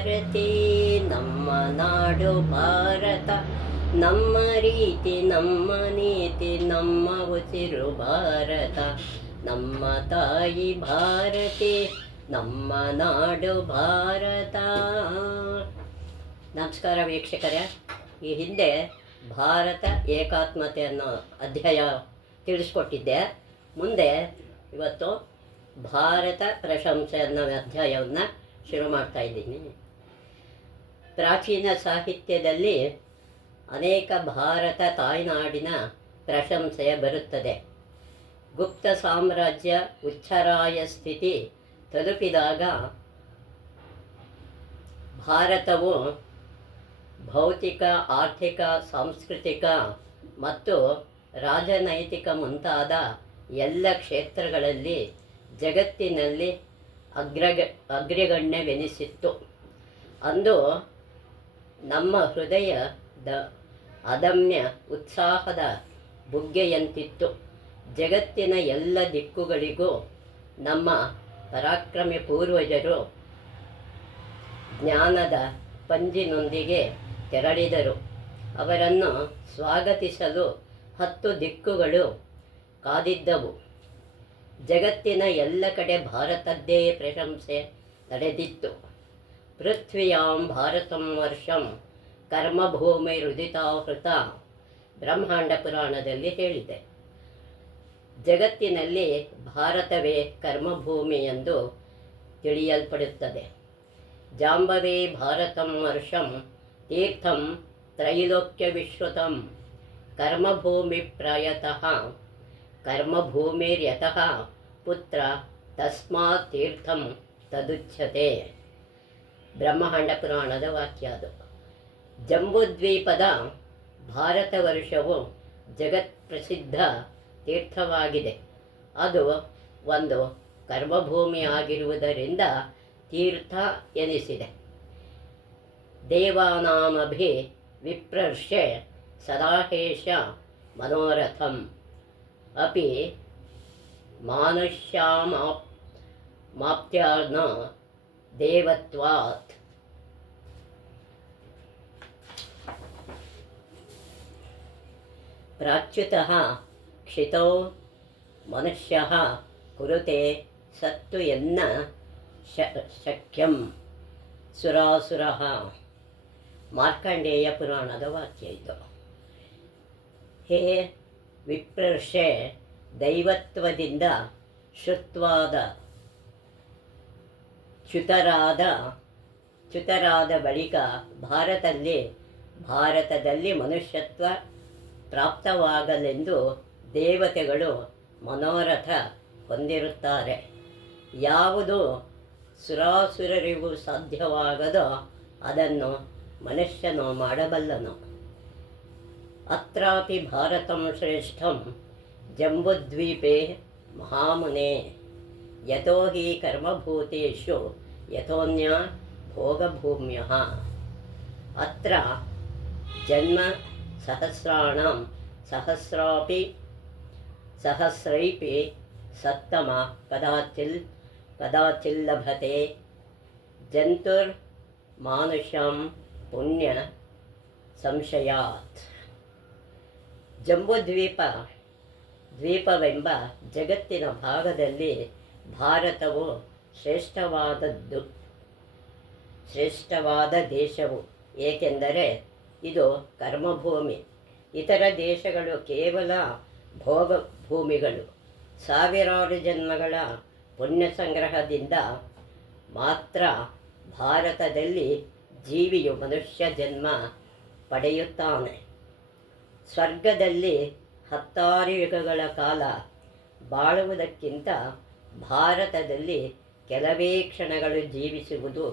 ಭಾರತಿ ನಮ್ಮ ನಾಡು ಭಾರತ, ನಮ್ಮ ರೀತಿ ನಮ್ಮ ನೀತಿ ನಮ್ಮ ಉಸಿರು ಭಾರತ. ನಮ್ಮ ತಾಯಿ ಭಾರತಿ ನಮ್ಮ ನಾಡು ಭಾರತ. ನಮಸ್ಕಾರ ವೀಕ್ಷಕರೇ, ಈ ಹಿಂದೆ ಭಾರತ ಏಕಾತ್ಮತೆ ಅನ್ನೋ ಅಧ್ಯಾಯ ತಿಳಿಸ್ಕೊಟ್ಟಿದ್ದೆ. ಮುಂದೆ ಇವತ್ತು ಭಾರತ ಪ್ರಶಂಸೆ ಅನ್ನೋ ಅಧ್ಯಾಯವನ್ನು ಶುರು ಮಾಡ್ತಾ ಇದ್ದೀನಿ. ಪ್ರಾಚೀನ ಸಾಹಿತ್ಯದಲ್ಲಿ ಅನೇಕ ಭಾರತ ತಾಯ್ನಾಡಿನ ಪ್ರಶಂಸೆ ಬರುತ್ತದೆ. ಗುಪ್ತ ಸಾಮ್ರಾಜ್ಯ ಉಚ್ಛರಾಯ ಸ್ಥಿತಿ ತಲುಪಿದಾಗ ಭಾರತವು ಭೌತಿಕ, ಆರ್ಥಿಕ, ಸಾಂಸ್ಕೃತಿಕ ಮತ್ತು ರಾಜನೈತಿಕ ಮುಂತಾದ ಎಲ್ಲ ಕ್ಷೇತ್ರಗಳಲ್ಲಿ ಜಗತ್ತಿನಲ್ಲಿ ಅಗ್ರಗಣ್ಯವೆನಿಸಿತ್ತು. ಅಂದು ನಮ್ಮ ಹೃದಯದ ಅದಮ್ಯ ಉತ್ಸಾಹದ ಬುಗ್ಗೆಯಂತಿತ್ತು. ಜಗತ್ತಿನ ಎಲ್ಲ ದಿಕ್ಕುಗಳಿಗೂ ನಮ್ಮ ಪರಾಕ್ರಮಿ ಪೂರ್ವಜರು ಜ್ಞಾನದ ಪಂಜಿನೊಂದಿಗೆ ತೆರಳಿದರು. ಅವರನ್ನು ಸ್ವಾಗತಿಸಲು 10 ದಿಕ್ಕುಗಳು ಕಾದಿದ್ದವು. ಜಗತ್ತಿನ ಎಲ್ಲ ಕಡೆ ಭಾರತದ್ದೇ ಪ್ರಶಂಸೆ ನಡೆದಿತ್ತು. ಪೃಥ್ವಿಯಾಂ ಭಾರತಂ ವರ್ಷಂ ಕರ್ಮಭೂಮಿ ರುದಿತಾಹೃತ ಬ್ರಹ್ಮಾಂಡ ಪುರಾಣದಲ್ಲಿ ಹೇಳಿದೆ. ಜಗತ್ತಿನಲ್ಲಿ ಭಾರತವೇ ಕರ್ಮಭೂಮಿ ಎಂದು ತಿಳಿಯಲ್ಪಡುತ್ತದೆ. ಜಾಂಬವೇ ಭಾರತಂ ವರ್ಷಂ ತೀರ್ಥಂ ತ್ರೈಲೋಕ್ಯ ವಿಶ್ರುತಂ ಕರ್ಮಭೂಮಿ ಪ್ರಾಯತಃ ಕರ್ಮಭೂಮಿರ್ಯತಃ ಪುತ್ರ ತಸ್ಮಾತ್ ತೀರ್ಥಂ ತದುಚ್ಯತೆ. ಬ್ರಹ್ಮಾಂಡ ಪುರಾಣದ ವಾಕ್ಯ ಅದು. ಜಂಬೂದ್ವೀಪದ ಭಾರತ ವರ್ಷವು ಜಗತ್ ಪ್ರಸಿದ್ಧ ತೀರ್ಥವಾಗಿದೆ. ಅದು ಒಂದು ಕರ್ಮಭೂಮಿ ಆಗಿರುವುದರಿಂದ ತೀರ್ಥ ಎನಿಸಿದೆ. ದೇವಾನಾಮಭಿ ವಿಪ್ರರ್ಷೆ ಸದಾಹೇಶ ಮನೋರಥಂ ಅಪಿ ಮಾನುಷ್ಯಾಮಾಪ್ತ್ಯಾನ ದೇವತ್ವಾತ್. ಪ್ರಾಚ್ಯುತಃ ಕ್ಷಿತೋ ಮನುಷ್ಯಃ ಕುರುತೆ ಸತ್ತು ಎನ್ನ ಶಕ್ಯಂ ಸುರಾಸುರಃ. ಮಾರ್ಕಂಡೇಯ ಪುರಾಣದ ವಾಕ್ಯ ಇದು. ಹೇ ವಿಪ್ರರ್ಷೆ, ದೈವತ್ವದಿಂದ ಚ್ಯುತರಾದ ಬಳಿಕ ಭಾರತದಲ್ಲಿ ಮನುಷ್ಯತ್ವ ಪ್ರಾಪ್ತವಾಗಲೆಂದು ದೇವತೆಗಳು ಮನೋರಥ ಹೊಂದಿರುತ್ತಾರೆ. ಯಾವುದು ಸುರಾಸುರರಿಗೂ ಸಾಧ್ಯವಾಗದೋ ಅದನ್ನು ಮನುಷ್ಯನು ಮಾಡಬಲ್ಲನು. ಅತ್ರಾಪಿ ಭಾರತಂ ಶ್ರೇಷ್ಠಂ ಜಂಬುದ್ವೀಪೆ ಮಹಾಮುನೆ, ಯತೋ ಹಿ ಕರ್ಮಭೂತೇಷು ಯತೋನ್ಯ ಭೋಗಭೂಮ್ಯಃ. ಅತ್ರ ಜನ್ಮ ಸಹಸ್ರಾಣಾಂ ಸಹಸ್ರೈಪಿ ಸತ್ತಮ ಕದಾಚಿಲ್ಲಭತೆ ಜಂತುರ್ಮಾನುಷಂ ಪುಣ್ಯ ಸಂಶಯಾತ್. ದ್ವೀಪವೆಂಬ ಜಗತ್ತಿನ ಭಾಗದಲ್ಲಿ ಭಾರತವು ಶ್ರೇಷ್ಠವಾದ ದೇಶವು. ಏಕೆಂದರೆ ಇದು ಕರ್ಮಭೂಮಿ. ಇತರ ದೇಶಗಳು ಕೇವಲ ಭೋಗಭೂಮಿಗಳು. ಸಾವಿರಾರು ಜನ್ಮಗಳ ಪುಣ್ಯ ಸಂಗ್ರಹದಿಂದ ಮಾತ್ರ ಭಾರತದಲ್ಲಿ ಜೀವಿಯು ಮನುಷ್ಯ ಜನ್ಮ ಪಡೆಯುತ್ತಾನೆ. ಸ್ವರ್ಗದಲ್ಲಿ 10 ಯುಗಗಳ ಕಾಲ ಬಾಳುವುದಕ್ಕಿಂತ ಭಾರತದಲ್ಲಿ ಕೆಲವೇ ಕ್ಷಣಗಳು ಜೀವಿಸುವುದು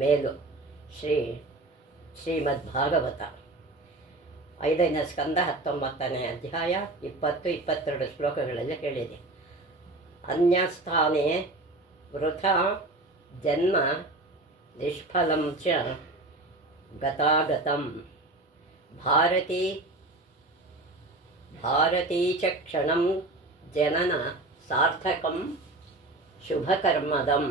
ಮೇಲು. ಶ್ರೀಮದ್ ಭಾಗವತ 5ನೇ ಸ್ಕಂದ 19ನೇ ಅಧ್ಯಾಯ 20-22 ಶ್ಲೋಕಗಳಲ್ಲಿ ಹೇಳಿದೆ. ಅನ್ಯಸ್ಥಾನೇ ವೃಥಾ ಜನ್ಮ ನಿಷ್ಫಲಂ ಚ ಗತಾಗತಂ ಭಾರತೀ ಚ ಕ್ಷಣಂ ಜನನ ಸಾರ್ಥಕಂ ಶುಭಕರ್ಮದಂ.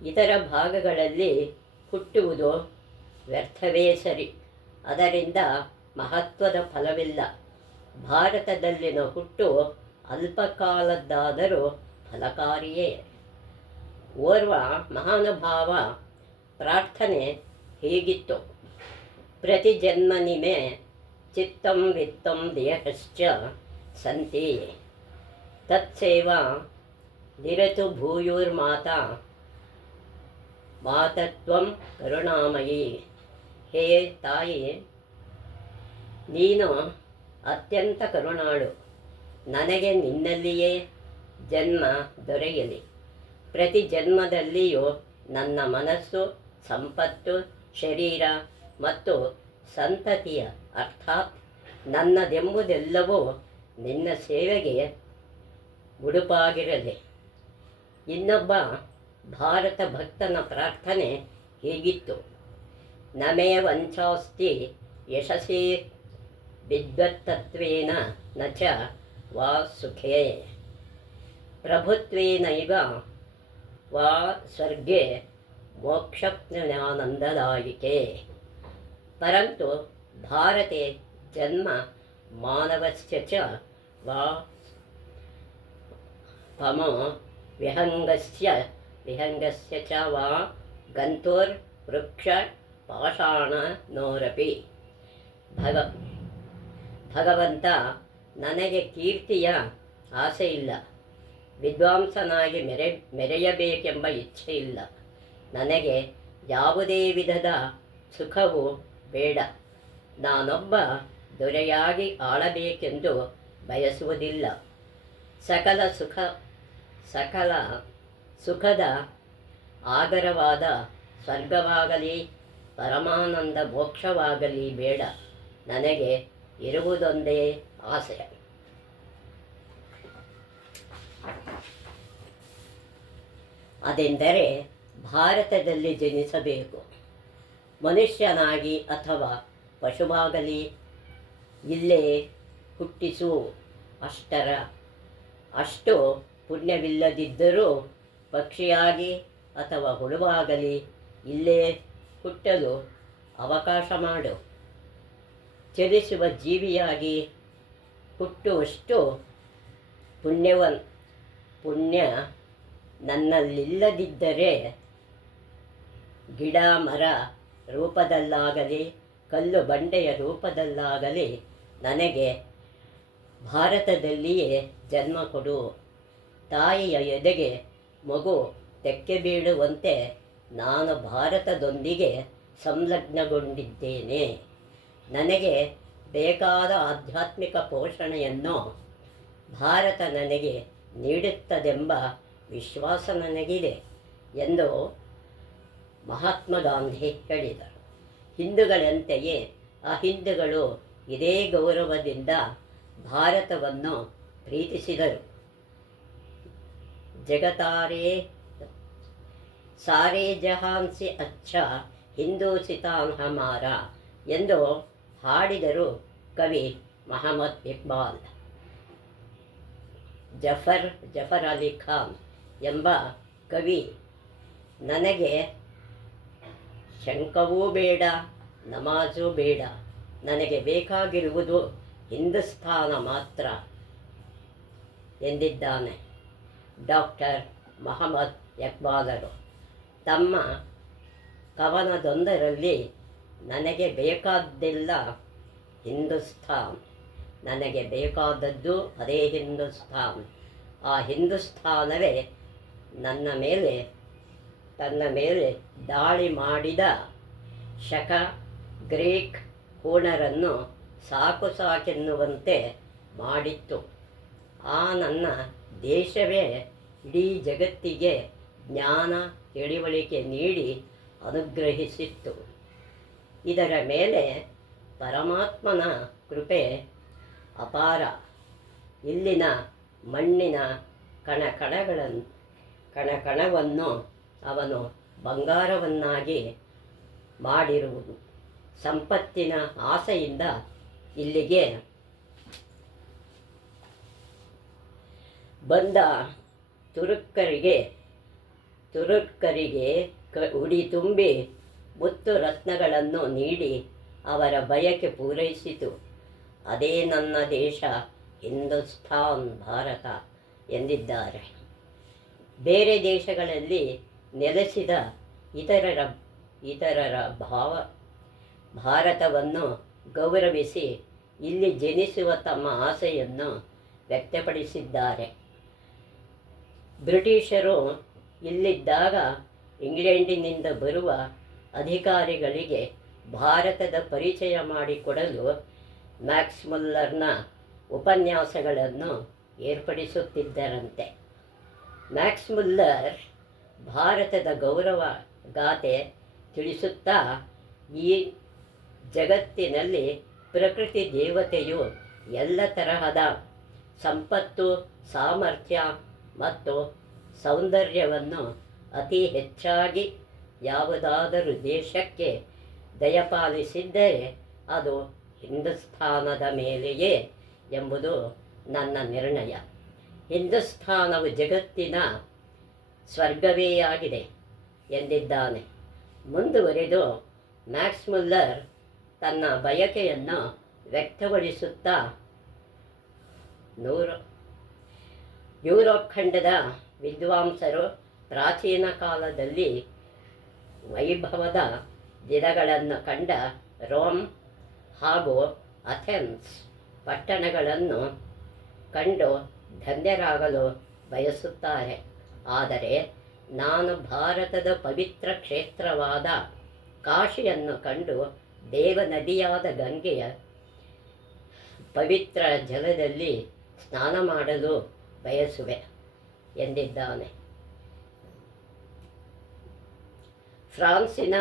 ಇತರ ಭಾಗಗಳಲ್ಲಿ ಹುಟ್ಟುವುದು ವ್ಯರ್ಥವೇ ಸರಿ. ಅದರಿಂದ ಮಹತ್ವದ ಫಲವಿಲ್ಲ. ಭಾರತದಲ್ಲಿನ ಹುಟ್ಟು ಅಲ್ಪಕಾಲದ್ದಾದರೂ ಫಲಕಾರಿಯೇ. ಓರ್ವ ಮಹಾನುಭಾವ ಪ್ರಾರ್ಥನೆ ಹೀಗಿತ್ತು: ಪ್ರತಿ ಜನ್ಮನಿಮೆ ಚಿತ್ತಂ ವಿತ್ತಂ ದೇಹಶ್ಚ ಸಂತಿ ತತ್ಸೇವಾ ನಿರತು ಭೂಯುರ್ಮಾತಾ ಮಾತತ್ವಂ ಕರುಣಾಮಯಿ. ಹೇ ತಾಯಿ, ನೀನು ಅತ್ಯಂತ ಕರುಣಾಳು. ನನಗೆ ನಿನ್ನಲ್ಲಿಯೇ ಜನ್ಮ ದೊರೆಯಲಿ. ಪ್ರತಿ ಜನ್ಮದಲ್ಲಿಯೂ ನನ್ನ ಮನಸ್ಸು, ಸಂಪತ್ತು, ಶರೀರ ಮತ್ತು ಸಂತತಿಯ ಅರ್ಥಾತ್ ನನ್ನದೆಂಬುದೆಲ್ಲವೂ ನಿನ್ನ ಸೇವೆಗೆ ಉಡುಪಾಗಿರಲಿ. ಇನ್ನೊಬ್ಬ ಭಾರತ ಭಕ್ತನ ಪ್ರಾರ್ಥನೆ ಹೀಗಿತ್ತು: ನಮೇ ವಂಚಾಸ್ತಿ ಯಶಸ್ಸಿ ವಿದ್ವತ್ತತ್ವೇನ ನ ಚ ವಾ ಸುಖೇ ಪ್ರಭುತ್ವೇನೈವ ವಾ ಸ್ವರ್ಗೆ ಮೋಕ್ಷಜ್ಞಾನಂದದಾಯಿಕೆ. ಪರಂತು ಭಾರತೆ ಜನ್ಮ ಮಾನವಸ್ಯ ಚ ವಾ ತಮೋ ವಿಹಂಗಸ್ಯ ಚ ವಾ ಗಂತೋರ್ ವೃಕ್ಷ ಪಾಷಾಣನೋರಪಿ. ಭಗವಂತ, ನನಗೆ ಕೀರ್ತಿಯ ಆಸೆಯಿಲ್ಲ. ವಿದ್ವಾಂಸನಾಗಿ ಮೆರೆಯಬೇಕೆಂಬ ಇಚ್ಛೆ ಇಲ್ಲ. ನನಗೆ ಯಾವುದೇ ವಿಧದ ಸುಖವೂ ಬೇಡ. ನಾನೊಬ್ಬ ದೊರೆಯಾಗಿ ಆಳಬೇಕೆಂದು ಬಯಸುವುದಿಲ್ಲ. ಸಕಲ ಸುಖದ ಆಗರವಾದ ಸ್ವರ್ಗವಾಗಲಿ ಪರಮಾನಂದ ಮೋಕ್ಷವಾಗಲಿ ಬೇಡ. ನನಗೆ ಇರುವುದೊಂದೇ ಆಸೆ. ಅದೆಂದರೆ ಭಾರತದಲ್ಲಿ ಜನಿಸಬೇಕು. ಮನುಷ್ಯನಾಗಿ ಅಥವಾ ಪಶುವಾಗಲಿ ಇಲ್ಲೇ ಹುಟ್ಟಿಸು. ಅಷ್ಟು ಪುಣ್ಯವಿಲ್ಲದಿದ್ದರೂ ಪಕ್ಷಿಯಾಗಿ ಅಥವಾ ಹುಳುವಾಗಲಿ ಇಲ್ಲೇ ಹುಟ್ಟಲು ಅವಕಾಶ ಮಾಡು. ಚಲಿಸುವ ಜೀವಿಯಾಗಿ ಹುಟ್ಟುವಷ್ಟು ಪುಣ್ಯ ನನ್ನಲ್ಲಿಲ್ಲದಿದ್ದರೆ ಗಿಡ ಮರ ರೂಪದಲ್ಲಾಗಲಿ ಕಲ್ಲು ಬಂಡೆಯ ರೂಪದಲ್ಲಾಗಲಿ ನನಗೆ ಭಾರತದಲ್ಲಿಯೇ ಜನ್ಮ ಕೊಡು. ತಾಯಿಯ ಎದೆಗೆ ಮಗು ತೆಕ್ಕೆ ಬೀಳುವಂತೆ ನಾನು ಭಾರತದೊಂದಿಗೆ ಸಂಲಗ್ನಗೊಂಡಿದ್ದೇನೆ. ನನಗೆ ಬೇಕಾದ ಆಧ್ಯಾತ್ಮಿಕ ಪೋಷಣೆಯನ್ನು ಭಾರತ ನನಗೆ ನೀಡುತ್ತದೆಂಬ ವಿಶ್ವಾಸ ನನಗಿದೆ ಎಂದು ಮಹಾತ್ಮ ಗಾಂಧಿ ಹೇಳಿದರು. ಹಿಂದೂಗಳಂತೆಯೇ ಅಹಿಂದುಗಳು ಇದೇ ಗೌರವದಿಂದ ಭಾರತವನ್ನು ಪ್ರೀತಿಸಿದರು. ಜಗತಾರೇ ಸಾರೇ ಜಹಾನ್ಸಿ ಅಚ್ಚ ಹಿಂದೂಸಿತಾನ್ ಹಮಾರ ಎಂದು ಹಾಡಿದರು ಕವಿ ಮೊಹಮ್ಮದ್ ಇಕ್ಬಾಲ್. ಜಫರ್ ಅಲಿ ಖಾನ್ ಎಂಬ ಕವಿ, ನನಗೆ ಶಂಕವೂ ಬೇಡ, ನಮಾಜೂ ಬೇಡ, ನನಗೆ ಬೇಕಾಗಿರುವುದು ಹಿಂದೂಸ್ತಾನ ಮಾತ್ರ ಎಂದಿದ್ದಾನೆ. ಡಾಕ್ಟರ್ ಮೊಹಮ್ಮದ್ ಇಕ್ಬಾಲರು ತಮ್ಮ ಕವನದೊಂದರಲ್ಲಿ ನನಗೆ ಬೇಕಾದ್ದೆಲ್ಲ ಹಿಂದೂಸ್ತಾನ್, ನನಗೆ ಬೇಕಾದದ್ದು ಅದೇ ಹಿಂದೂಸ್ತಾನ್, ಆ ಹಿಂದೂಸ್ತಾನವೇ ತನ್ನ ಮೇಲೆ ದಾಳಿ ಮಾಡಿದ ಶಕ ಗ್ರೀಕ್ ಹೂಣರನ್ನು ಸಾಕೆನ್ನುವಂತೆ ಮಾಡಿತ್ತು. ಆ ನನ್ನ ದೇಶವೇ ಇಡೀ ಜಗತ್ತಿಗೆ ಜ್ಞಾನ ತಿಳಿವಳಿಕೆ ನೀಡಿ ಅನುಗ್ರಹಿಸಿತ್ತು. ಇದರ ಮೇಲೆ ಪರಮಾತ್ಮನ ಕೃಪೆ ಅಪಾರ. ಇಲ್ಲಿನ ಮಣ್ಣಿನ ಕಣಕಣವನ್ನು ಅವನು ಬಂಗಾರವನ್ನಾಗಿ ಮಾಡಿರುವುದು. ಸಂಪತ್ತಿನ ಆಸೆಯಿಂದ ಇಲ್ಲಿಗೆ ಬಂದ ತುರುಕರಿಗೆ ತುರುಕ್ಕರಿಗೆ ಉಡಿ ತುಂಬಿ ಮುತ್ತು ರತ್ನಗಳನ್ನು ನೀಡಿ ಅವರ ಬಯಕೆ ಪೂರೈಸಿತು. ಅದೇ ನನ್ನ ದೇಶ ಹಿಂದೂಸ್ತಾನ್ ಭಾರತ ಎಂದಿದ್ದಾರೆ. ಬೇರೆ ದೇಶಗಳಲ್ಲಿ ನೆಲೆಸಿದ ಇತರರ ಭಾರತವನ್ನು ಗೌರವಿಸಿ ಇಲ್ಲಿ ಜನಿಸುವ ತಮ್ಮ ಆಸೆಯನ್ನು ವ್ಯಕ್ತಪಡಿಸಿದ್ದಾರೆ. ಬ್ರಿಟಿಷರು ಇಲ್ಲಿದ್ದಾಗ ಇಂಗ್ಲೆಂಡಿನಿಂದ ಬರುವ ಅಧಿಕಾರಿಗಳಿಗೆ ಭಾರತದ ಪರಿಚಯ ಮಾಡಿಕೊಡಲು ಮ್ಯಾಕ್ಸ್ ಮುಲ್ಲರ್ನ ಉಪನ್ಯಾಸಗಳನ್ನು ಏರ್ಪಡಿಸುತ್ತಿದ್ದರಂತೆ. ಮ್ಯಾಕ್ಸ್ ಮುಲ್ಲರ್ ಭಾರತದ ಗೌರವ ಗಾಥೆ ತಿಳಿಸುತ್ತಾ, ಈ ಜಗತ್ತಿನಲ್ಲಿ ಪ್ರಕೃತಿ ದೇವತೆಯು ಎಲ್ಲ ತರಹದ ಸಂಪತ್ತು, ಸಾಮರ್ಥ್ಯ ಮತ್ತು ಸೌಂದರ್ಯವನ್ನು ಅತಿ ಹೆಚ್ಚಾಗಿ ಯಾವುದಾದರೂ ದೇಶಕ್ಕೆ ದಯಪಾಲಿಸಿದ್ದರೆ ಅದು ಹಿಂದೂಸ್ತಾನದ ಮೇಲೆಯೇ ಎಂಬುದು ನನ್ನ ನಿರ್ಣಯ. ಹಿಂದೂಸ್ತಾನವು ಜಗತ್ತಿನ ಸ್ವರ್ಗವೇ ಆಗಿದೆ ಎಂದಿದ್ದಾನೆ. ಮುಂದುವರೆದು ಮ್ಯಾಕ್ಸ್ ಮುಲ್ಲರ್ ತನ್ನ ಬಯಕೆಯನ್ನು ವ್ಯಕ್ತಗೊಳಿಸುತ್ತಾ, ಯುರೋಪ್ ಖಂಡದ ವಿದ್ವಾಂಸರು ಪ್ರಾಚೀನ ಕಾಲದಲ್ಲಿ ವೈಭವದ ದಿನಗಳನ್ನು ಕಂಡ ರೋಮ್ ಹಾಗೂ ಅಥೆನ್ಸ್ ಪಟ್ಟಣಗಳನ್ನು ಕಂಡು ಧನ್ಯರಾಗಲು ಬಯಸುತ್ತಾರೆ. ಆದರೆ ನಾನು ಭಾರತದ ಪವಿತ್ರ ಕ್ಷೇತ್ರವಾದ ಕಾಶಿಯನ್ನು ಕಂಡು ದೇವನದಿಯಾದ ಗಂಗೆಯ ಪವಿತ್ರ ಜಲದಲ್ಲಿ ಸ್ನಾನ ಮಾಡಲು ಬಯಸುವೆ ಎಂದಿದ್ದಾನೆ. ಫ್ರಾನ್ಸಿನ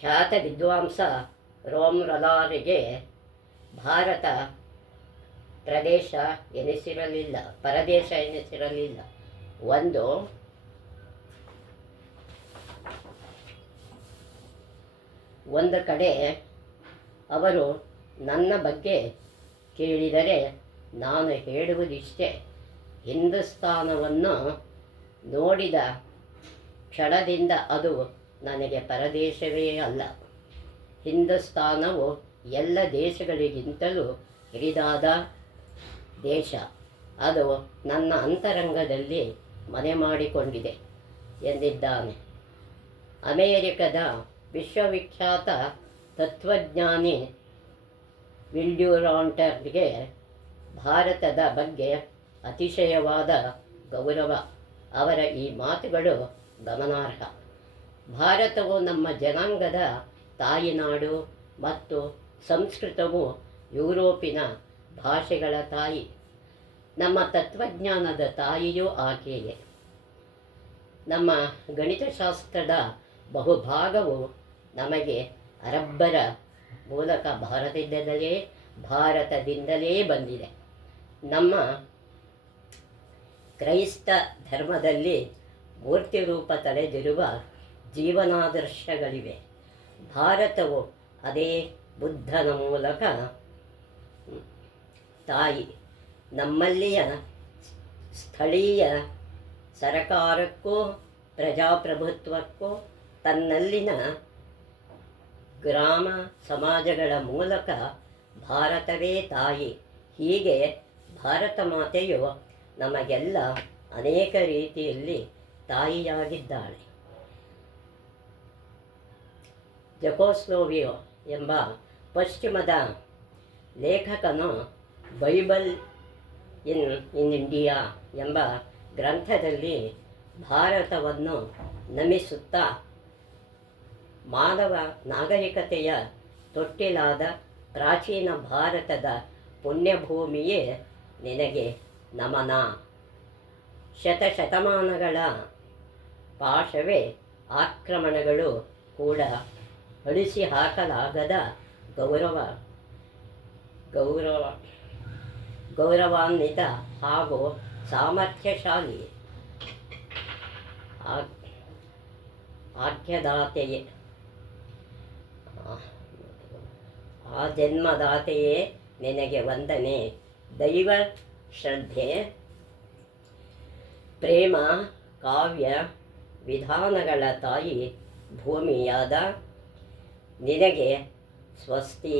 ಖ್ಯಾತ ವಿದ್ವಾಂಸ ರೋಮ್ ರೊಲಾರಿಗೆ ಭಾರತ ಪರದೇಶ ಎನಿಸಿರಲಿಲ್ಲ. ಒಂದು ಕಡೆ ಅವರು ನನ್ನ ಬಗ್ಗೆ ಕೇಳಿದರೆ ನಾನು ಹೇಳುವುದಿಷ್ಟೇ: ಹಿಂದೂಸ್ತಾನವನ್ನು ನೋಡಿದ ಕ್ಷಣದಿಂದ ಅದು ನನಗೆ ಪರದೇಶವೇ ಅಲ್ಲ. ಹಿಂದೂಸ್ತಾನವು ಎಲ್ಲ ದೇಶಗಳಿಗಿಂತಲೂ ಹಿರಿದಾದ ದೇಶ. ಅದು ನನ್ನ ಅಂತರಂಗದಲ್ಲಿ ಮನೆ ಮಾಡಿಕೊಂಡಿದೆ ಎಂದಿದ್ದಾನೆ. ಅಮೇರಿಕದ ವಿಶ್ವವಿಖ್ಯಾತ ತತ್ವಜ್ಞಾನಿ ವಿಲ್ಡ್ಯೂರಾಂಟರ್ಗೆ ಭಾರತದ ಬಗ್ಗೆ ಅತಿಶಯವಾದ ಗೌರವ. ಅವರ ಈ ಮಾತುಗಳು ಗಮನಾರ್ಹ. ಭಾರತವು ನಮ್ಮ ಜನಾಂಗದ ತಾಯಿನಾಡು ಮತ್ತು ಸಂಸ್ಕೃತವು ಯುರೋಪಿನ ಭಾಷೆಗಳ ತಾಯಿ. ನಮ್ಮ ತತ್ವಜ್ಞಾನದ ತಾಯಿಯೂ ಆಕೆಯೇ. ನಮ್ಮ ಗಣಿತಶಾಸ್ತ್ರದ ಬಹುಭಾಗವು ನಮಗೆ ಅರಬ್ಬರ ಮೂಲಕ ಭಾರತದಿಂದಲೇ ಬಂದಿದೆ. ನಮ್ಮ ಕ್ರೈಸ್ತ ಧರ್ಮದಲ್ಲಿ ಮೂರ್ತಿ ರೂಪ ತಳೆದಿರುವ ಜೀವನಾದರ್ಶಗಳಿವೆ. ಭಾರತವು ಅದೇ ಬುದ್ಧನ ಮೂಲಕ ತಾಯಿ. ನಮ್ಮಲ್ಲಿಯ ಸ್ಥಳೀಯ ಸರಕಾರಕ್ಕೂ ಪ್ರಜಾಪ್ರಭುತ್ವಕ್ಕೂ ತನ್ನಲ್ಲಿನ ಗ್ರಾಮ ಸಮಾಜಗಳ ಮೂಲಕ ಭಾರತವೇ ತಾಯಿ. ಹೀಗೆ ಭಾರತ ಮಾತೆಯು ನಮಗೆಲ್ಲ ಅನೇಕ ರೀತಿಯಲ್ಲಿ ತಾಯಿಯಾಗಿದ್ದಾಳೆ. ಜಕೋಸ್ಲೋವಿಯೋ ಎಂಬ ಪಶ್ಚಿಮದ ಲೇಖಕನು ಬೈಬಲ್ ಇನ್ ಇಂಡಿಯಾ ಎಂಬ ಗ್ರಂಥದಲ್ಲಿ ಭಾರತವನ್ನು ನಮಿಸುತ್ತಾ, ಮಾನವ ನಾಗರಿಕತೆಯ ತೊಟ್ಟಿಲಾದ ಪ್ರಾಚೀನ ಭಾರತದ ಪುಣ್ಯಭೂಮಿಯೇ ನಿನಗೆ ನಮನ. ಶತಶತಮಾನಗಳ ಪಾಶವೇ ಆಕ್ರಮಣಗಳು ಕೂಡ ಅಳಿಸಿ ಹಾಕಲಾಗದ ಗೌರವಾನ್ವಿತ ಹಾಗೂ ಸಾಮರ್ಥ್ಯಶಾಲಿ ಆಜ್ಞದಾತೆಯೇ, ಆ ಜನ್ಮದಾತೆಯೇ ನಿನಗೆ ವಂದನೆ. ದೈವ ಶ್ರದ್ಧೆ, ಪ್ರೇಮ, ಕಾವ್ಯ ವಿಧಾನಗಳ ತಾಯಿ ಭೂಮಿಯಾದ ನಿನಗೆ ಸ್ವಸ್ತಿ.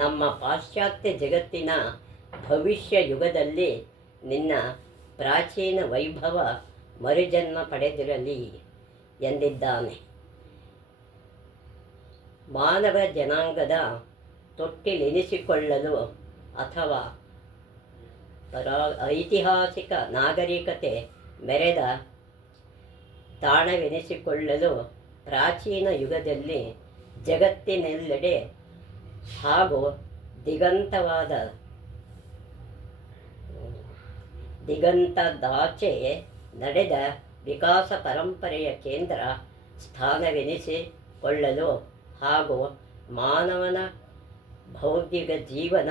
ನಮ್ಮ ಪಾಶ್ಚಾತ್ಯ ಜಗತ್ತಿನ ಭವಿಷ್ಯ ಯುಗದಲ್ಲಿ ನಿನ್ನ ಪ್ರಾಚೀನ ವೈಭವ ಮರುಜನ್ಮ ಪಡೆದಿರಲಿ ಎಂದಿದ್ದಾನೆ. ಮಾನವ ಜನಾಂಗದ ತೊಟ್ಟಿಲೆನಿಸಿಕೊಳ್ಳಲು ಅಥವಾ ಐತಿಹಾಸಿಕ ನಾಗರಿಕತೆ ಮೆರೆದ ತಾಣವೆನಿಸಿಕೊಳ್ಳಲು ಪ್ರಾಚೀನ ಯುಗದಲ್ಲಿ ಜಗತ್ತಿನೆಲ್ಲೆಡೆ ಹಾಗೂ ದಿಗಂತದಾಚೆ ನಡೆದ ವಿಕಾಸ ಪರಂಪರೆಯ ಕೇಂದ್ರ ಸ್ಥಾನವೆನಿಸಿಕೊಳ್ಳಲು ಹಾಗೂ ಮಾನವನ ಬೌದ್ಧಿಕ ಜೀವನ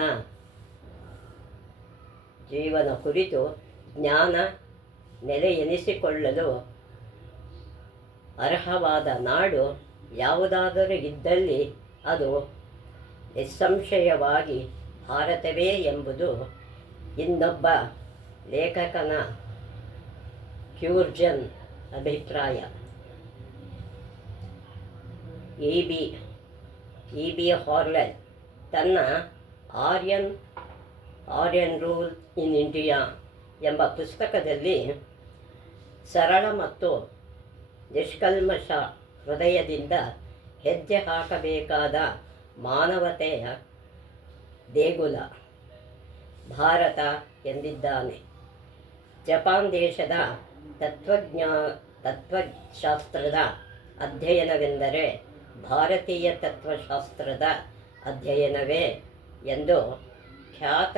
ಕುರಿತು ಜ್ಞಾನ ನೆಲೆ ಅರ್ಹವಾದ ನಾಡು ಯಾವುದಾದರೂ ಇದ್ದಲ್ಲಿ ಅದು ನಿಸ್ಸಂಶಯವಾಗಿ ಭಾರತವೇ ಎಂಬುದು ಇನ್ನೊಬ್ಬ ಲೇಖಕನ ಕ್ಯೂರ್ಜನ್ ಅಭಿಪ್ರಾಯ. ಇ ಬಿ ಹಾರ್ಲೆನ್ ತನ್ನ ಆರ್ಯನ್ ರೂಲ್ ಇನ್ ಇಂಡಿಯಾ ಎಂಬ ಪುಸ್ತಕದಲ್ಲಿ ಸರಳ ಮತ್ತು ನಿಷ್ಕಲ್ಮಶ ಹೃದಯದಿಂದ ಹೆಜ್ಜೆ ಹಾಕಬೇಕಾದ ಮಾನವತೆಯ ದೇಗುಲ ಭಾರತ ಎಂದಿದ್ದಾನೆ. ಜಪಾನ್ ದೇಶದ ತತ್ವಶಾಸ್ತ್ರದ ಅಧ್ಯಯನವೆಂದರೆ ಭಾರತೀಯ ತತ್ವಶಾಸ್ತ್ರದ ಅಧ್ಯಯನವೇ ಎಂದು ಖ್ಯಾತ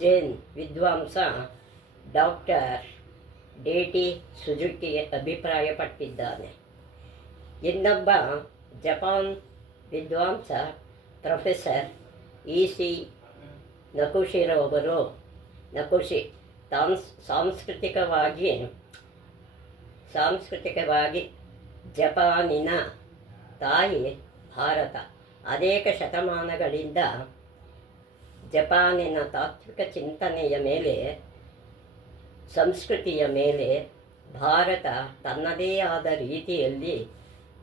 ಜೈನ್ ವಿದ್ವಾಂಸ ಡಾಕ್ಟರ್ ಡಿ.ಟಿ. ಸುಜುಕಿ ಅಭಿಪ್ರಾಯಪಟ್ಟಿದ್ದಾನೆ. ಇನ್ನೊಬ್ಬ ಜಪಾನ್ ವಿದ್ವಾಂಸ ಪ್ರೊಫೆಸರ್ ಇ.ಸಿ. ನಕುಶಿ ಸಾಂಸ್ಕೃತಿಕವಾಗಿ ಜಪಾನಿನ ತಾಯಿ ಭಾರತ. ಅನೇಕ ಶತಮಾನಗಳಿಂದ ಜಪಾನಿನ ತಾತ್ವಿಕ ಚಿಂತನೆಯ ಮೇಲೆ, ಸಂಸ್ಕೃತಿಯ ಮೇಲೆ ಭಾರತ ತನ್ನದೇ ಆದ ರೀತಿಯಲ್ಲಿ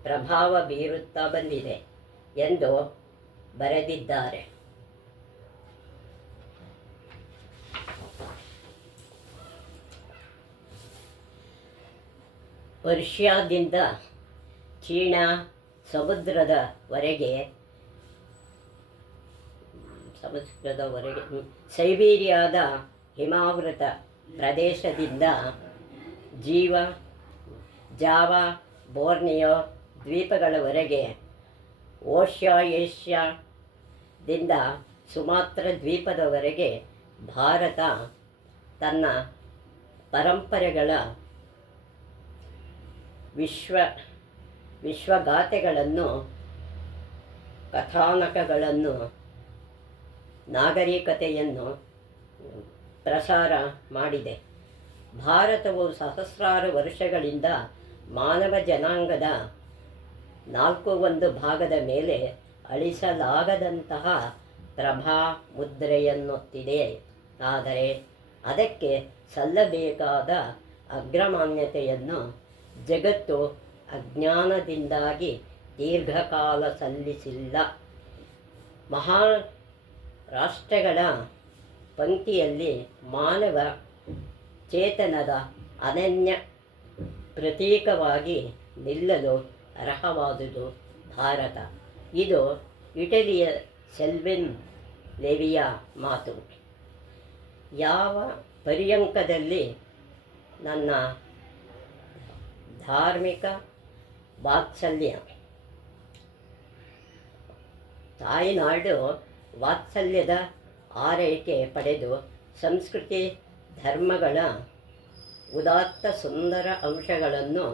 ಪ್ರಭಾವ ಬೀರುತ್ತಾ ಬಂದಿದೆ ಎಂದು ಬರೆದಿದ್ದಾರೆ. ಪರ್ಷಿಯಾದಿಂದ ಚೀನಾ ಸಮುದ್ರದವರೆಗೆ ಸೈಬೀರಿಯಾದ ಹಿಮಾವೃತ ಪ್ರದೇಶದಿಂದ ಜಾವಾ ಬೋರ್ನಿಯೋ ದ್ವೀಪಗಳವರೆಗೆ, ಏಷ್ಯಾದಿಂದ ಸುಮಾತ್ರ ದ್ವೀಪದವರೆಗೆ ಭಾರತ ತನ್ನ ಪರಂಪರೆಗಳ ವಿಶ್ವಗಾಥೆಗಳನ್ನು, ಕಥಾನಕಗಳನ್ನು, ನಾಗರಿಕತೆಯನ್ನು ಪ್ರಸಾರ ಮಾಡಿದೆ. ಭಾರತವು ಸಹಸ್ರಾರು ವರ್ಷಗಳಿಂದ ಮಾನವ ಜನಾಂಗದ 4/1 ಮೇಲೆ ಅಳಿಸಲಾಗದಂತಹ ಮುದ್ರೆಯನ್ನೊತ್ತಿದೆ. ಆದರೆ ಅದಕ್ಕೆ ಸಲ್ಲಬೇಕಾದ ಅಗ್ರಮಾನ್ಯತೆಯನ್ನು ಜಗತ್ತು ಅಜ್ಞಾನದಿಂದಾಗಿ ದೀರ್ಘಕಾಲ ಸಲ್ಲಿಸಿಲ್ಲ. ಮಹಾರಾಷ್ಟ್ರಗಳ ಪಂಕ್ತಿಯಲ್ಲಿ ಮಾನವ ಚೇತನದ ಅನನ್ಯ ಪ್ರತೀಕವಾಗಿ ನಿಲ್ಲಲು ಅರ್ಹವಾದುದು ಭಾರತ. ಇದು ಇಟಲಿಯ ಸೆಲ್ವಿನ್ ಲೆವಿಯ ಮಾತು. ಯಾವ ಪರ್ಯಂಕದಲ್ಲಿ ನನ್ನ ಧಾರ್ಮಿಕ ವಾತ್ಸಲ್ಯ, ತಾಯ್ನಾಡು ವಾತ್ಸಲ್ಯದ ಆರೈಕೆ ಪಡೆದು ಸಂಸ್ಕೃತಿ ಧರ್ಮಗಳ ಉದಾತ್ತ ಸುಂದರ ಅಂಶಗಳನ್ನು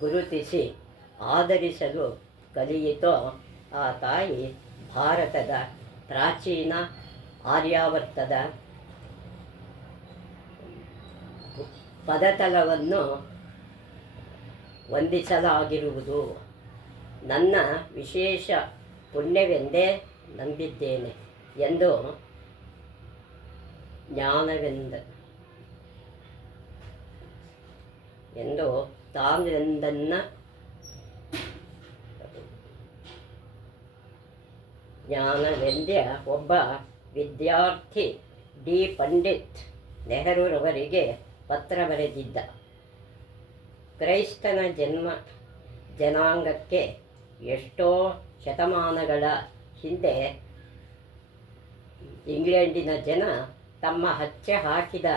ಗುರುತಿಸಿ ಆದರಿಸಲು ಕಲಿಯಿತೋ ಆ ತಾಯಿ ಭಾರತದ ಪ್ರಾಚೀನ ಆರ್ಯಾವರ್ತದ ಪದತಲವನ್ನು ವಂದಿಸಲಾಗಿರುವುದು ನನ್ನ ವಿಶೇಷ ಪುಣ್ಯವೆಂದೇ ನಂಬಿದ್ದೇನೆ ಎಂದು ಜ್ಞಾನವೆಂದ ಎಂದು ತಾನೆಂದನ್ನ ಜ್ಞಾನವೆಂದ್ಯ ಒಬ್ಬ ವಿದ್ಯಾರ್ಥಿ ಡಿ ಪಂಡಿತ್ ನೆಹರೂರವರಿಗೆ ಪತ್ರ ಬರೆದಿದ್ದ. ಕ್ರೈಸ್ತನ ಜನಾಂಗಕ್ಕೆ ಎಷ್ಟೋ ಶತಮಾನಗಳ ಹಿಂದೆ ಇಂಗ್ಲೆಂಡಿನ ಜನ ತಮ್ಮ ಹಚ್ಚೆ ಹಾಕಿದ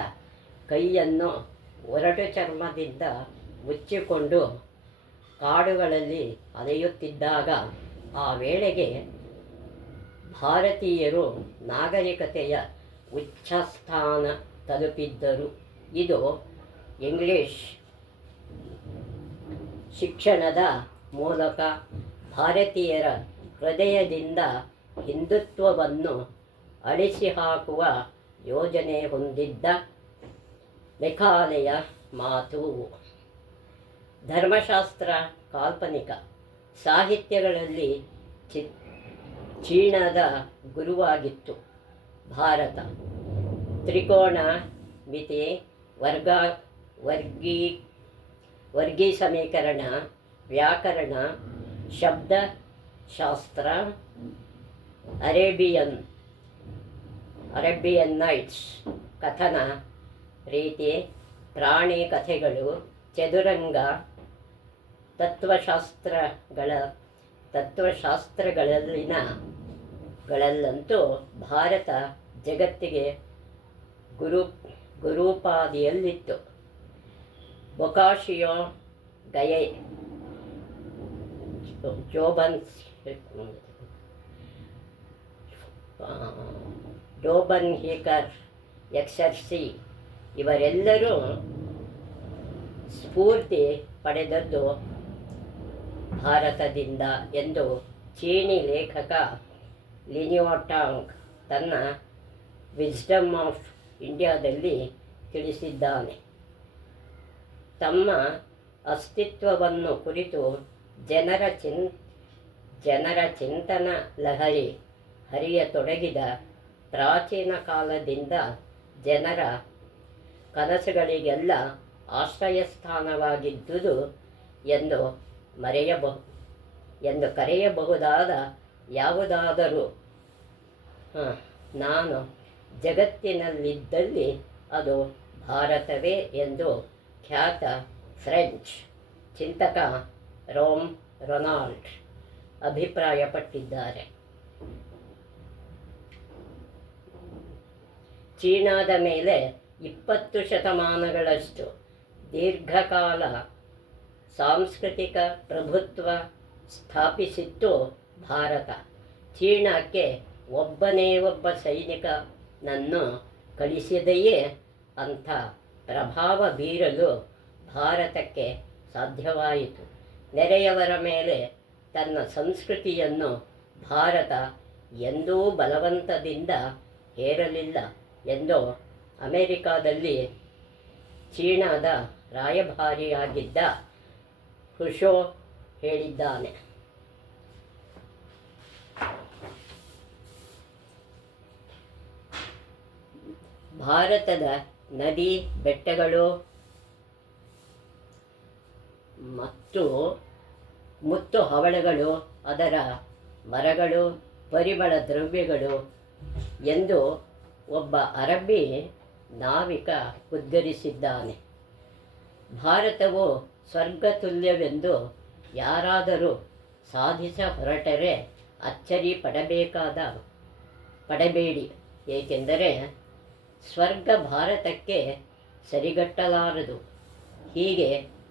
ಕೈಯನ್ನು ಒರಟು ಚರ್ಮದಿಂದ ಮುಚ್ಚಿಕೊಂಡು ಕಾಡುಗಳಲ್ಲಿ ಅಲೆಯುತ್ತಿದ್ದಾಗ ಆ ವೇಳೆಗೆ ಭಾರತೀಯರು ನಾಗರಿಕತೆಯ ಉಚ್ಚಸ್ಥಾನ ತಲುಪಿದ್ದರು. ಇದು ಇಂಗ್ಲಿಷ್ ಶಿಕ್ಷಣದ ಮೂಲಕ ಭಾರತೀಯರ ಹೃದಯದಿಂದ ಹಿಂದುತ್ವವನ್ನು ಅಳಿಸಿ ಹಾಕುವ ಯೋಜನೆ ಹೊಂದಿದ್ದ ಮೆಕಾಲೆಯ ಮಾತು. ಧರ್ಮಶಾಸ್ತ್ರ ಕಾಲ್ಪನಿಕ ಸಾಹಿತ್ಯಗಳಲ್ಲಿ ಚೀನಾದ ಗುರುವಾಗಿತ್ತು. ಭಾರತ ತ್ರಿಕೋಣ ಮಿತಿ, ವರ್ಗೀ ಸಮೀಕರಣ, ವ್ಯಾಕರಣ, ಶಬ್ದಶಾಸ್ತ್ರ, ಅರೇಬಿಯನ್ ನೈಟ್ಸ್ ಕಥನ ರೀತಿ, ಪ್ರಾಣಿ ಕಥೆಗಳು, ಚದುರಂಗ, ತತ್ವಶಾಸ್ತ್ರಗಳಲ್ಲಂತೂ ಭಾರತ ಜಗತ್ತಿಗೆ ಗುರೂಪಾದಿಯಲ್ಲಿತ್ತು. ಬೊಕಾಶಿಯೋ, ಗಯೆ, ಡೋಬನ್ ಹೀಕರ್, ಎಕ್ಸರ್ಸಿ ಇವರೆಲ್ಲರೂ ಸ್ಫೂರ್ತಿ ಪಡೆದದ್ದು ಭಾರತದಿಂದ ಎಂದು ಚೀನಿ ಲೇಖಕ ಲಿನಿಯೋಟಾಂಗ್ ತನ್ನ ವಿಸ್ಡಮ್ ಆಫ್ ಇಂಡಿಯಾದಲ್ಲಿ ತಿಳಿಸಿದ್ದಾನೆ. ತಮ್ಮ ಅಸ್ತಿತ್ವವನ್ನು ಕುರಿತು ಜನರ ಚಿಂತನ ಲಹರಿ ಹರಿಯತೊಡಗಿದ ಪ್ರಾಚೀನ ಕಾಲದಿಂದ ಜನರ ಕನಸುಗಳಿಗೆಲ್ಲ ಆಶ್ರಯಸ್ಥಾನವಾಗಿದ್ದುದು ಎಂದು ಕರೆಯಬಹುದಾದ ಯಾವುದಾದರೂ ನಾನು ಜಗತ್ತಿನಲ್ಲಿದ್ದಲ್ಲಿ ಅದು ಭಾರತವೇ ಎಂದು ಖ್ಯಾತ ಫ್ರೆಂಚ್ ಚಿಂತಕ ರೊನಾಲ್ಡ್ ಅಭಿಪ್ರಾಯಪಟ್ಟಿದ್ದಾರೆ. ಚೀನಾದ ಮೇಲೆ 20 ಶತಮಾನಗಳಷ್ಟು ದೀರ್ಘಕಾಲ ಸಾಂಸ್ಕೃತಿಕ ಪ್ರಭುತ್ವ ಸ್ಥಾಪಿಸಿತ್ತು ಭಾರತ. ಚೀನಾಕ್ಕೆ ಒಬ್ಬನೇ ಒಬ್ಬ ಸೈನಿಕನನ್ನು ಕಳಿಸಿದೆಯೇ ಅಂಥ ಪ್ರಭಾವ ಬೀರಲು ಭಾರತಕ್ಕೆ ಸಾಧ್ಯವಾಯಿತು. ನೆರೆಯವರ ಮೇಲೆ ತನ್ನ ಸಂಸ್ಕೃತಿಯನ್ನು ಭಾರತ ಎಂದೂ ಬಲವಂತದಿಂದ ಹೇರಲಿಲ್ಲ ಎಂದು ಅಮೆರಿಕಾದಲ್ಲಿ ಚೀನಾದ ರಾಯಭಾರಿಯಾಗಿದ್ದ ಹುಶೋ ಹೇಳಿದ್ದಾನೆ. ಭಾರತದ ನದಿ, ಬೆಟ್ಟಗಳು ಮತ್ತು ಮುತ್ತು ಹವಳಗಳು, ಅದರ ಮರಗಳು, ಪರಿಮಳ ದ್ರವ್ಯಗಳು ಎಂದು ಒಬ್ಬ ಅರಬ್ಬಿ ನಾವಿಕ ಉದ್ಗರಿಸಿದ್ದಾನೆ. ಭಾರತವು ಸ್ವರ್ಗತುಲ್ಯವೆಂದು ಯಾರಾದರೂ ಸಾಧಿಸ ಹೊರಟರೆ ಅಚ್ಚರಿ ಪಡಬೇಡಿ, ಏಕೆಂದರೆ ಸ್ವರ್ಗ ಭಾರತಕ್ಕೆ ಸರಿಗಟ್ಟಲಾರದು. ಹೀಗೆ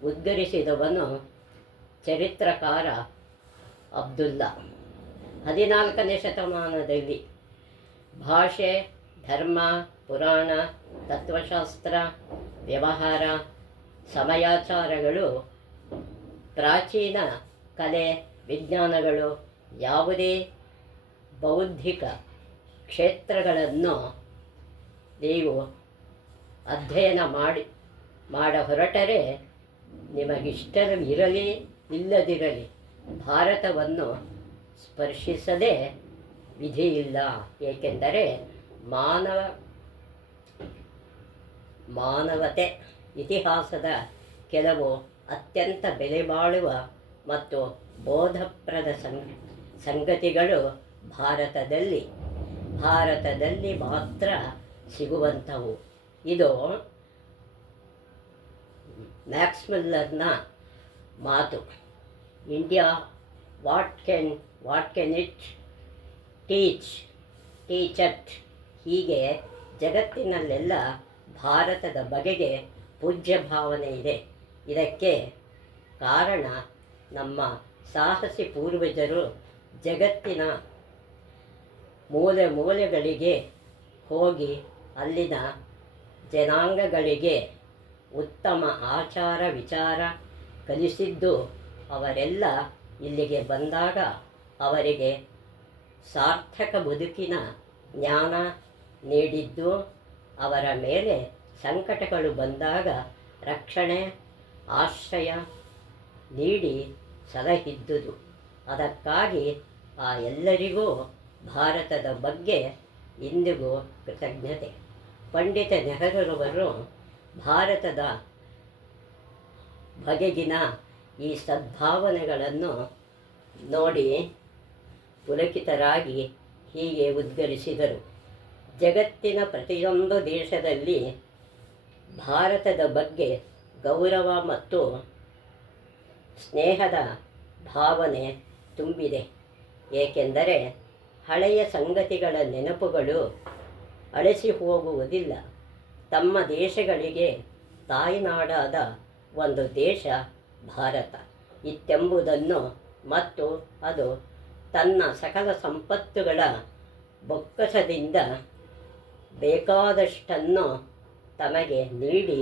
ಉದ್ಗರಿಸಿದವನು ಚರಿತ್ರಕಾರ ಅಬ್ದುಲ್ಲಾ. 14ನೇ ಶತಮಾನದಲ್ಲಿ ಭಾಷೆ, ಧರ್ಮ, ಪುರಾಣ, ತತ್ವಶಾಸ್ತ್ರ, ವ್ಯವಹಾರ, ಸಮಯಾಚಾರಗಳು, ಪ್ರಾಚೀನ ಕಲೆ, ವಿಜ್ಞಾನಗಳು, ಯಾವುದೇ ಬೌದ್ಧಿಕ ಕ್ಷೇತ್ರಗಳನ್ನು ನೀವು ಅಧ್ಯಯನ ಮಾಡ ಹೊರಟರೆ ನಿಮಗಿಷ್ಟವಿರಲಿ ಇಲ್ಲದಿರಲಿ ಭಾರತವನ್ನು ಸ್ಪರ್ಶಿಸದೆ ವಿಧಿಯಿಲ್ಲ. ಏಕೆಂದರೆ ಮಾನವತೆ ಇತಿಹಾಸದ ಕೆಲವು ಅತ್ಯಂತ ಬೆಲೆಬಾಳುವ ಮತ್ತು ಬೋಧಪ್ರದ ಸಂಗತಿಗಳು ಭಾರತದಲ್ಲಿ ಮಾತ್ರ ಸಿಗುವಂಥವು. ಇದು ಮ್ಯಾಕ್ಸ್ ಮಿಲ್ಲರ್ನ ಮಾತು. India what can it teach us. ಹೀಗೆ ಜಗತ್ತಿನಲ್ಲೆಲ್ಲ ಭಾರತದ ಬಗೆಗೆ ಪೂಜ್ಯ ಭಾವನೆ ಇದೆ. ಇದಕ್ಕೆ ಕಾರಣ ನಮ್ಮ ಸಾಹಸಿ ಪೂರ್ವಜರು ಜಗತ್ತಿನ ಮೂಲೆಗಳಿಗೆ ಹೋಗಿ ಅಲ್ಲಿನ ಜನಾಂಗಗಳಿಗೆ ಉತ್ತಮ ಆಚಾರ ವಿಚಾರ ಕಲಿಸಿದ್ದು. ಅವರೆಲ್ಲ ಇಲ್ಲಿಗೆ ಬಂದಾಗ ಅವರಿಗೆ ಸಾರ್ಥಕ ಬದುಕಿನ ಜ್ಞಾನ ನೀಡಿದ್ದು, ಅವರ ಮೇಲೆ ಸಂಕಟಗಳು ಬಂದಾಗ ರಕ್ಷಣೆ ಆಶ್ರಯ ನೀಡಿ ಸಲಹಿದ್ದುದು. ಅದಕ್ಕಾಗಿ ಆ ಎಲ್ಲರಿಗೂ ಭಾರತದ ಬಗ್ಗೆ ಇಂದಿಗೂ ಕೃತಜ್ಞತೆ. ಪಂಡಿತ ನೆಹರೂರವರು ಭಾರತದ ಬಗೆಗಿನ ಈ ಸದ್ಭಾವನೆಗಳನ್ನು ನೋಡಿ ಪುಲಕಿತರಾಗಿ ಹೀಗೆ ಉದ್ಗರಿಸಿದರು. ಜಗತ್ತಿನ ಪ್ರತಿಯೊಂದು ದೇಶದಲ್ಲಿ ಭಾರತದ ಬಗ್ಗೆ ಗೌರವ ಮತ್ತು ಸ್ನೇಹದ ಭಾವನೆ ತುಂಬಿದೆ. ಏಕೆಂದರೆ ಹಳೆಯ ಸಂಗತಿಗಳ ನೆನಪುಗಳು ಅಳಿಸಿ ಹೋಗುವುದಿಲ್ಲ. ತಮ್ಮ ದೇಶಗಳಿಗೆ ತಾಯ್ನಾಡಾದ ಒಂದು ದೇಶ ಭಾರತ ಇತ್ತೆಂಬುದನ್ನು ಮತ್ತು ಅದು ತನ್ನ ಸಕಲ ಸಂಪತ್ತುಗಳ ಬೊಕ್ಕಸದಿಂದ ಬೇಕಾದಷ್ಟನ್ನು ತಮಗೆ ನೀಡಿ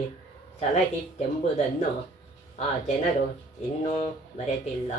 ಸಲಹಿತೆಂಬುದನ್ನು ಆ ಜನರು ಇನ್ನೂ ಮರೆತಿಲ್ಲ.